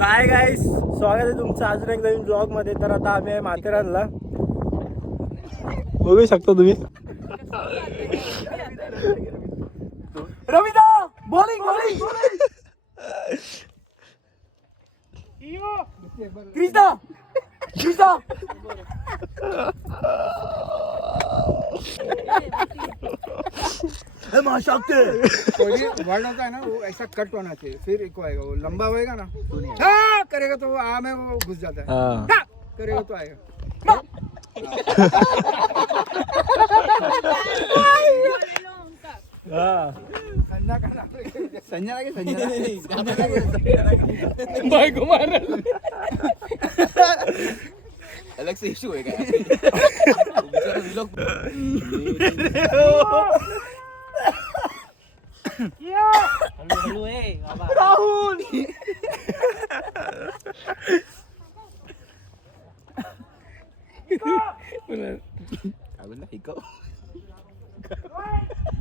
Hi guys, स्वागत आहे तुमचं अजून एक नवीन ब्लॉग मध्ये. तर आता आम्ही आहे माथेरानला. बघू शकता तुम्ही. रविदा बॉलिंग बॉलिंग क्रिस्टा क्रिस्टा कोहली वर्ड होता है ना, वो ऐसा कट होना चाहिए, फिर एक आएगा, वो लंबा होएगा ना, हाँ करेगा तो आ में वो घुस जाता है, हाँ करेगा तो आएगा. संजना करना, संजना के संजना भाई कुमार अलग से इशू है क्या? राहुल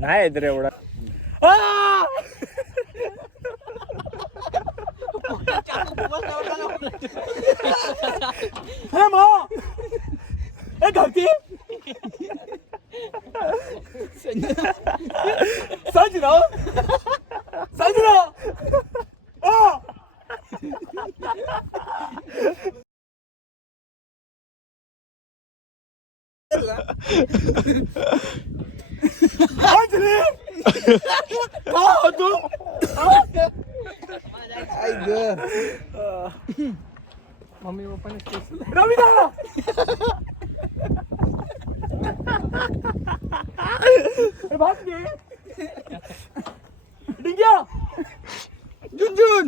नाही तर एवढा घरती संजना संजना मम्मी पप्पा ने रविदा डिंग्या झुंझुन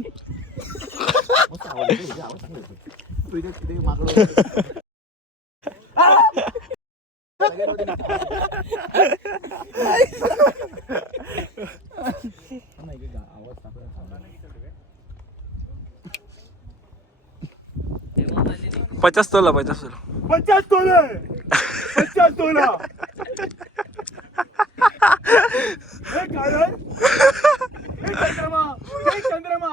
पचास तोला चंद्रमा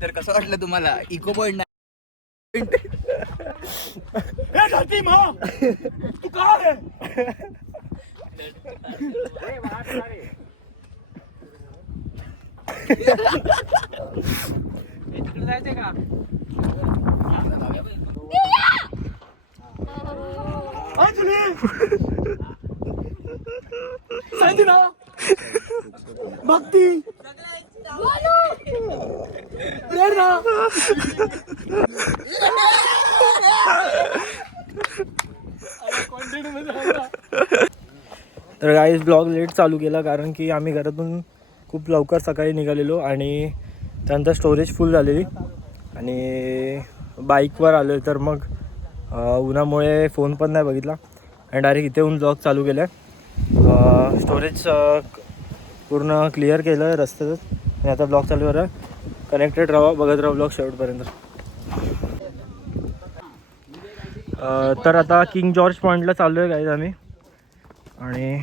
तर कसं वाटलं तुम्हाला इको पॉइंट? धरती माँ तू कहाँ है? अंजलि संजना भक्ति प्रेरणा तर गाईज ब्लॉग लेट चालू केला कारण की आम्ही घरातून खूप लवकर सकाळी निघालेलो आणि त्यानंतर स्टोरेज फुल झालेली आणि बाईकवर आलो तर मग उन्हामुळे फोन पण नाही बघितला आणि डायरेक्ट इथे येऊन ब्लॉग चालू केला. स्टोरेज पूर्ण क्लिअर केलं आहे रस्त्यातच आणि आता ब्लॉग चालू करा. कनेक्टेड राहा, बघत राहा ब्लॉग शेवटपर्यंत. तर आता किंग जॉर्ज पॉईंटला चाललो आहे गाईज आम्ही आणि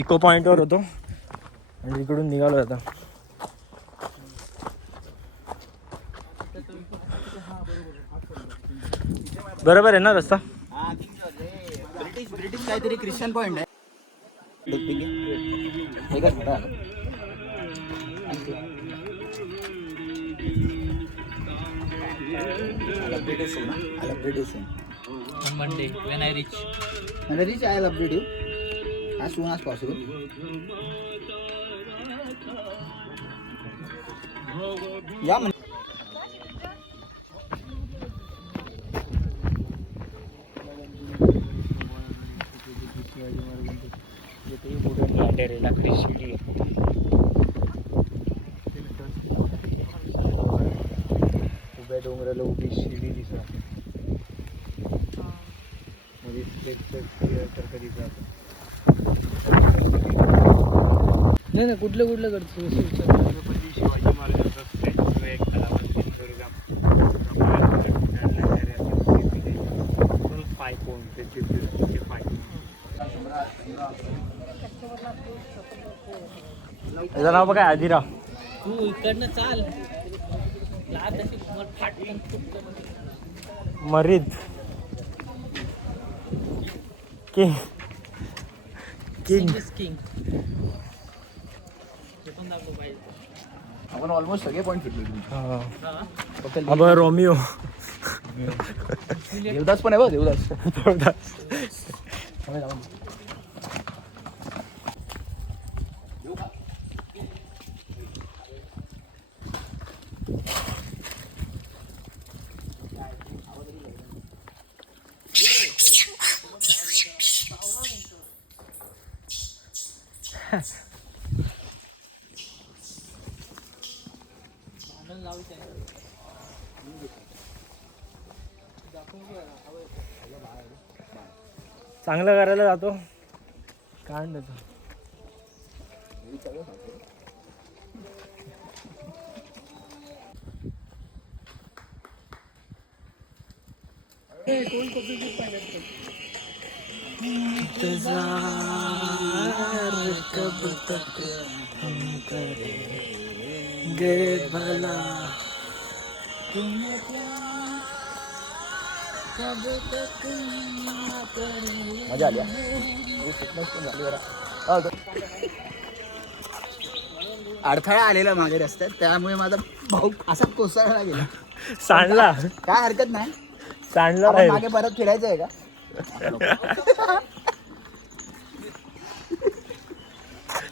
इको पॉईंटवर होतो आणि इकडून निघालो आता. बरोबर आहे ना रस्ता? ब्रिटिश काहीतरी ख्रिश्चन पॉइंट आहे. I'll update you soon. On Monday when I reach. When I reach, I'll update you as soon as possible. Yeah, man. ते अंधेरीला क्रिशिटी उभ्या डोंगराला उभी शिडी दिसा मध्ये कधी नाही ना कुठलं करतो छत्रपती शिवाजी महाराजांचा स्टॅच्यू आहे त्याचं नाव बघा आदिरा. तू इकडनं चाल लाट अशी फाटकन मरीद किंग किंग आपण ऑलमोस्ट सगळे पॉईंट फिटले. अब रोमिओ देवदास पण आहे बघ देवदास. चांगलं करायला जातो काय देतो. कब तक हम करेंगे भला मजा आली. अडथळा आलेला मागे रस्त्यात त्यामुळे माझा भाऊ असा कोसळला गेला. सांडला काय हरकत नाही. सांडला आपण नाही. मागे परत फिरायचं आहे का?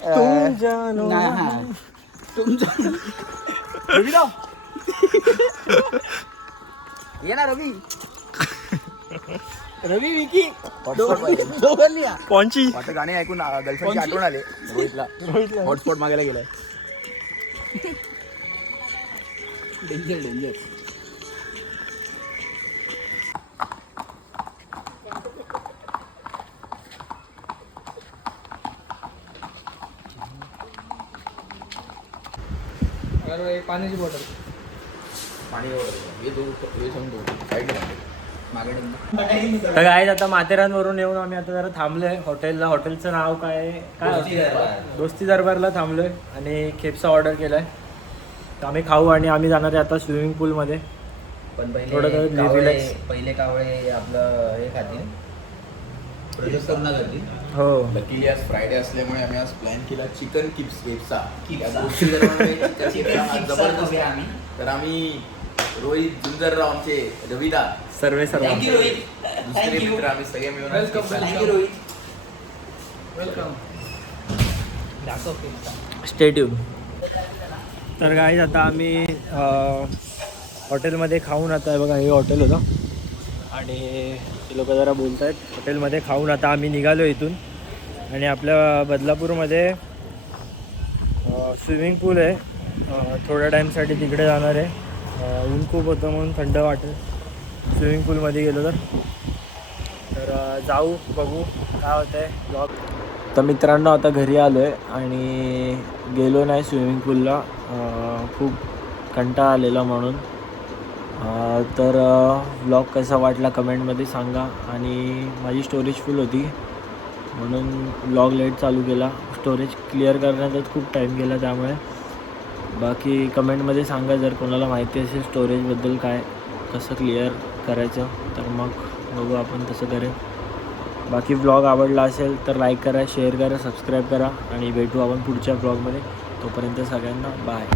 तुम जानो नाही, हा. तुमचं रवीराव ये ना रवी. रवी विकी दोघांनी या. कोणची आता गाणे ऐकून गर्लफ्रेंडची आठवण आले. रोहितला हॉटस्पॉट मागायला गेलाय. Danger danger. पाण्याची बॉटल पाणी तर काय आता माथेरानवरून येऊन आम्ही आता जरा थांबलोय हॉटेलला. हॉटेलचं नाव काय दोस्ती दरबारला थांबलोय आणि खेपसा ऑर्डर केलाय. तर आम्ही खाऊ आणि आम्ही जाणार आहे आता स्विमिंग पूलमध्ये. पण थोडं रिलॅक्स. पहिले कावळे आपलं हे खातील प्रोजेक्ट करणार करतील. हो लकीली आज फ्रायडे असल्यामुळे आम्ही आज प्लॅन केला चिकन किप्स वेबचा. जबरदस्त आम्ही तर आम्ही रोहित झुंजरराव आमचे रविदा सर्वे सर्व दुसरे मित्र आम्ही सगळे मिळून स्टे ट्यून. तर गाईज आता आम्ही हॉटेलमध्ये खाऊन आता आहे बघा हे हॉटेल होतं आणि ते लोक जरा बोलत आहेत. हॉटेलमध्ये खाऊन आता आम्ही निघालो इथून आणि आपल्या बदलापूरमध्ये स्विमिंग पूल आहे. थोड्या टाईमसाठी तिकडे जाणार आहे. ऊन खूप होतं म्हणून थंड वाटेल स्विमिंग पूलमध्ये गेलो तर जाऊ बघू काय होतं आहे ब्लॉग. तर मित्रांनो आता घरी आलो आहे आणि गेलो नाही स्विमिंग पूलला. खूप कंटाळा आलेला म्हणून. तर ब्लॉग कसा वाटला कमेंटमध्ये सांगा. आणि माझी स्टोरेज फुल होती म्हणून ब्लॉग लेट चालू केला. स्टोरेज क्लिअर करण्यातच खूप टाईम गेला त्यामुळे. बाकी कमेंटमध्ये सांगा जर कोणाला माहिती असेल स्टोरेजबद्दल काय कसं क्लिअर करायचं तर मग बघू आपण तसं करेन. बाकी ब्लॉग आवडला असेल तर लाईक करा शेअर करा सबस्क्राईब करा आणि भेटू आपण पुढच्या ब्लॉगमध्ये. तोपर्यंत सगळ्यांना बाय.